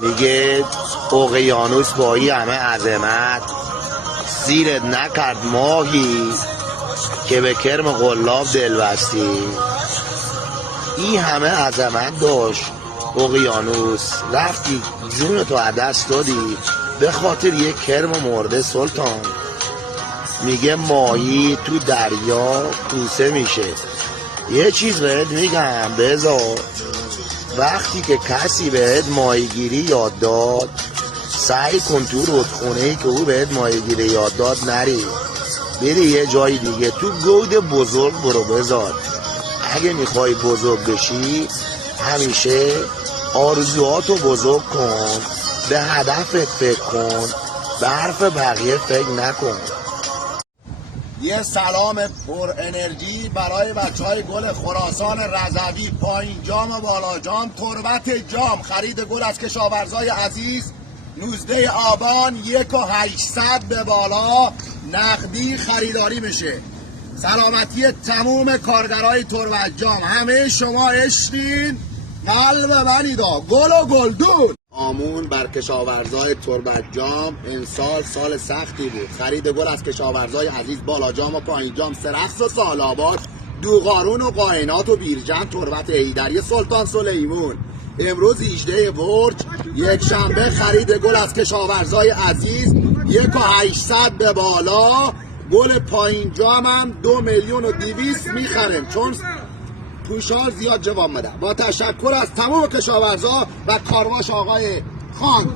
میگه اقیانوس با این همه عظمت سیرت نکرد ماهی که به کرم قلاب دل بستی. این همه عظمت داشت اقیانوس، رفتی جونتو از دست دادی به خاطر یک کرم مرده سلطان. میگه ماهی تو دریا کوسه میشه. یه چیز بهت میگم بذار، وقتی که کسی بهت ماهیگیری یاد داد سعی کن تو رودخونه‌ای که او بهت ماهیگیری یاد داد نری، بری یه جای دیگه، تو گود بزرگ برو بذار. اگه میخوای بزرگ بشی همیشه آرزوهاتو بزرگ کن، به هدفت فکر کن، به حرف بقیه فکر نکن. یه سلام پر انرژی برای بچهای گل خراسان رضوی، پایین جام و بالا جام، تربت جام، خرید گل از کشاورزای عزیز 19 آبان 1,800 به بالا نقدی خریداری میشه. سلامتی تموم کارگرای تربت جام، همه شما عشقین، قلب منیدا، گل و گلدون. آمون بر کشاورزای تربت جام. امسال سال سختی بود. خرید گل از کشاورزای عزیز بالا جام و پایین جام، سرخس و سالاباد، دوغارون و قاینات و بیرجن، تربت ایدری، سلطان سلیمون. امروز 18 برج یک شنبه خرید گل از کشاورزای عزیز 1,800 به بالا. گل پایین جام هم 2,200,000 میخرم چون پوشال زیاد جواب میده. با تشکر از تمام کشاورزا و کارواش آقای خان.